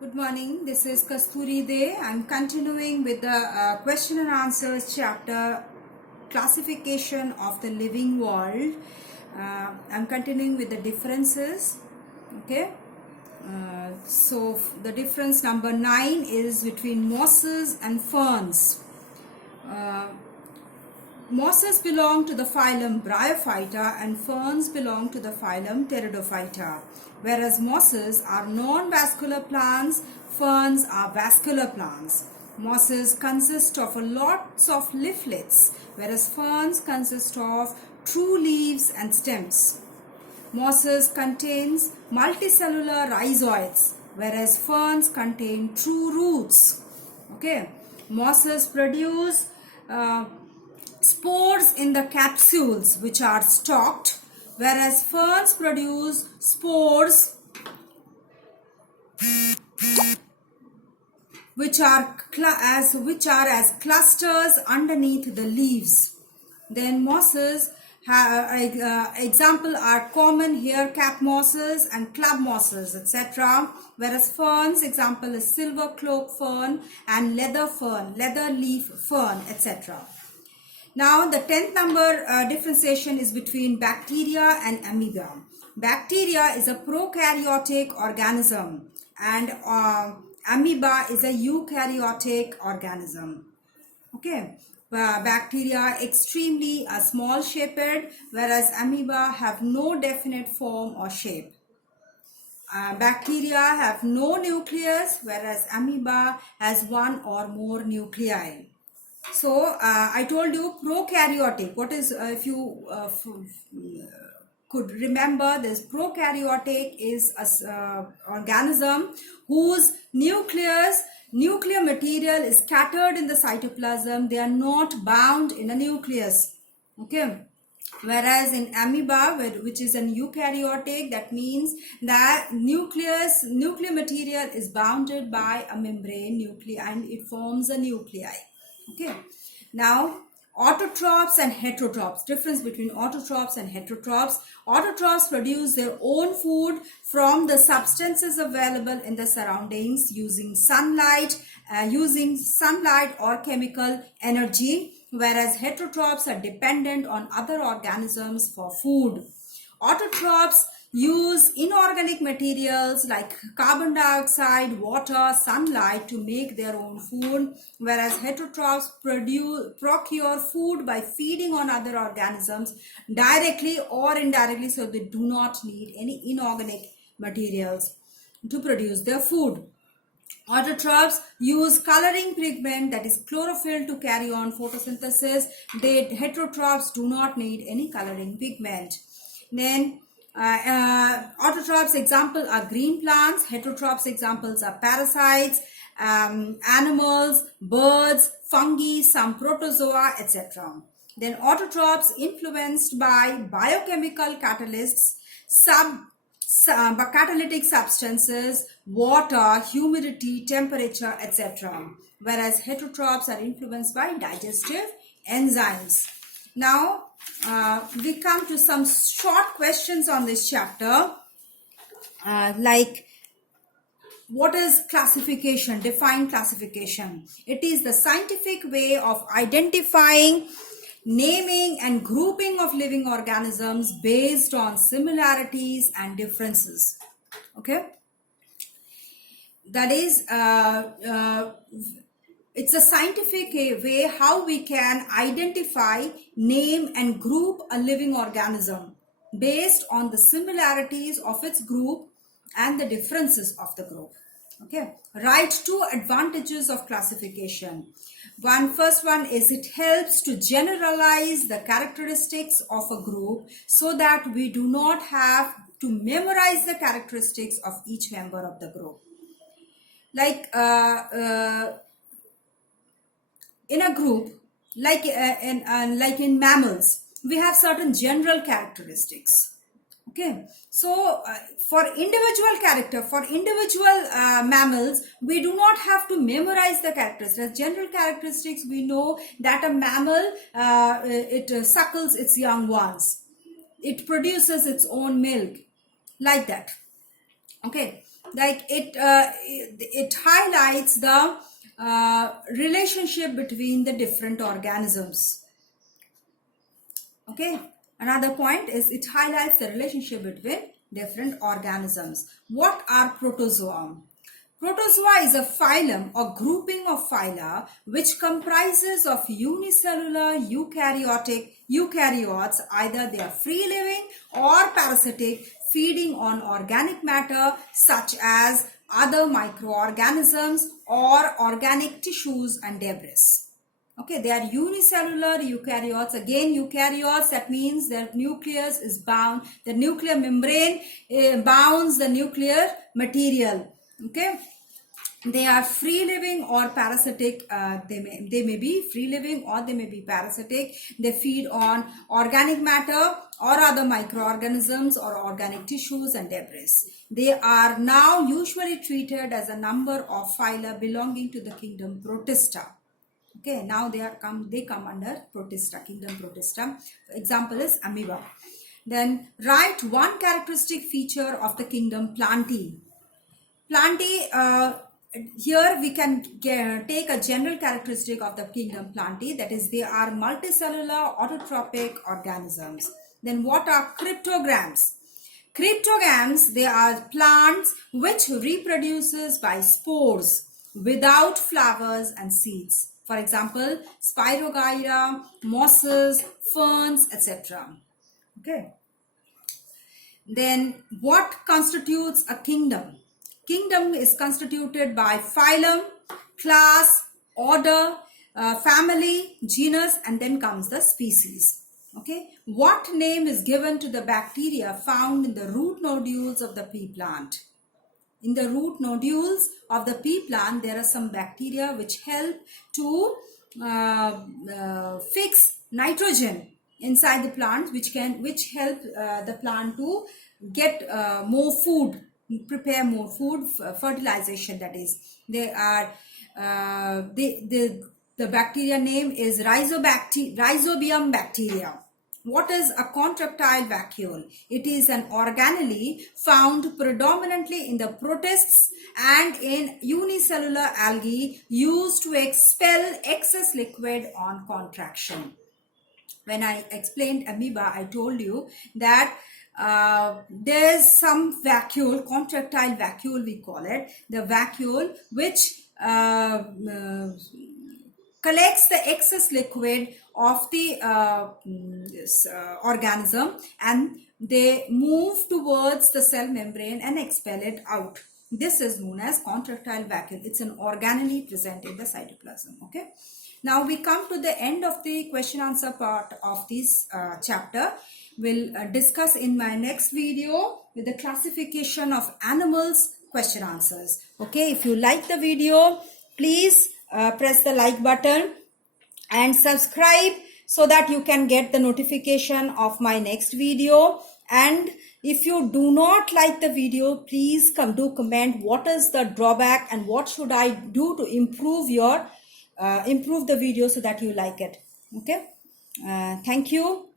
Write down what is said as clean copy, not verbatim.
Good morning, this is Kasturi Day. I'm continuing with the question and answers chapter, classification of the living world. I'm continuing with the differences. Okay, so the difference number 9 is between mosses and ferns. Mosses belong to the phylum Bryophyta and ferns belong to the phylum Pteridophyta. Whereas mosses are non-vascular plants, ferns are vascular plants. Mosses consist of lots of leaflets, whereas ferns consist of true leaves and stems. Mosses contains multicellular rhizoids, whereas ferns contain true roots. Okay, mosses produce spores in the capsules which are stalked, whereas ferns produce spores which are as clusters underneath the leaves. Then mosses example are common hair cap mosses and club mosses, etc. Whereas ferns, example is silver cloak fern and leather leaf fern, etc. Now the 10th number differentiation is between bacteria and amoeba. Bacteria is a prokaryotic organism and amoeba is a eukaryotic organism. Okay, bacteria are extremely small shaped, whereas amoeba have no definite form or shape. Bacteria have no nucleus, whereas amoeba has one or more nuclei. So I told you prokaryotic. What is, if you could remember, this prokaryotic is an organism whose nuclear material is scattered in the cytoplasm. They are not bound in a nucleus. Okay. Whereas in amoeba, which is an eukaryotic, that means that nuclear material is bounded by a membrane nuclei and it forms a nuclei. Okay. Now, autotrophs and heterotrophs. Difference between autotrophs and heterotrophs. Autotrophs produce their own food from the substances available in the surroundings using sunlight or chemical energy, whereas heterotrophs are dependent on other organisms for food. Autotrophs use inorganic materials like carbon dioxide, water, sunlight to make their own food, whereas heterotrophs procure food by feeding on other organisms directly or indirectly, so they do not need any inorganic materials to produce their food. Autotrophs use coloring pigment, that is chlorophyll, to carry on photosynthesis. Heterotrophs do not need any coloring pigment. Then autotrophs example are green plants. Heterotrophs examples are parasites, animals, birds, fungi, some protozoa, etc. Then autotrophs influenced by biochemical catalysts, catalytic substances, water, humidity, temperature, etc. Whereas heterotrophs are influenced by digestive enzymes. Now, we come to some short questions on this chapter, like what is classification? Define classification. It is the scientific way of identifying, naming and grouping of living organisms based on similarities and differences. Okay, that is it's a scientific way how we can identify, name and group a living organism based on the similarities of its group and the differences of the group. Okay, write 2 advantages of classification. First one is it helps to generalize the characteristics of a group so that we do not have to memorize the characteristics of each member of the group. Like in a group, like in mammals, we have certain general characteristics. Okay, so for individual mammals, we do not have to memorize the characteristics. General characteristics, we know that a mammal it suckles its young ones, it produces its own milk, like that. Okay, like it highlights the relationship between the different organisms. Okay, another point is it highlights the relationship between different organisms. What are protozoa? Protozoa is a phylum or grouping of phyla which comprises of unicellular eukaryotes. Either they are free living or parasitic, feeding on organic matter such as other microorganisms or organic tissues and debris. Okay, they are unicellular eukaryotes. Again, eukaryotes, that means their nucleus is bound. The nuclear membrane bounds the nuclear material. Okay, they are free living or parasitic. They may be free living or they may be parasitic. They feed on organic matter or other microorganisms or organic tissues and debris. They are now usually treated as a number of phyla belonging to the kingdom Protista. Okay, now they come under Protista, kingdom Protista. Example is amoeba. Then write one characteristic feature of the kingdom Plantae. Plantae, here we can take a general characteristic of the kingdom Plantae, that is they are multicellular autotrophic organisms. Then what are cryptogams? Cryptogams, they are plants which reproduces by spores without flowers and seeds. For example, Spirogyra, mosses, ferns, etc. Okay. Then what constitutes a kingdom? Kingdom is constituted by phylum, class, order, family, genus, and then comes the species. Okay. What name is given to the bacteria found in the root nodules of the pea plant? In the root nodules of the pea plant, there are some bacteria which help to fix nitrogen inside the plant, which help the plant to get more food, prepare more food, fertilization. That is, they are the bacteria name is Rhizobium bacteria. What is a contractile vacuole? It is an organelle found predominantly in the protists and in unicellular algae used to expel excess liquid on contraction. When I explained amoeba, I told you that there's some vacuole, contractile vacuole we call it, the vacuole which collects the excess liquid of the organism, and they move towards the cell membrane and expel it out. This is known as contractile vacuole. It's an organelle present in the cytoplasm. Okay. Now we come to the end of the question answer part of this chapter. We'll discuss in my next video with the classification of animals question answers. Okay. If you like the video, please press the like button and subscribe so that you can get the notification of my next video. And if you do not like the video, please comment what is the drawback and what should I do to improve the video so that you like it. Okay. Thank you.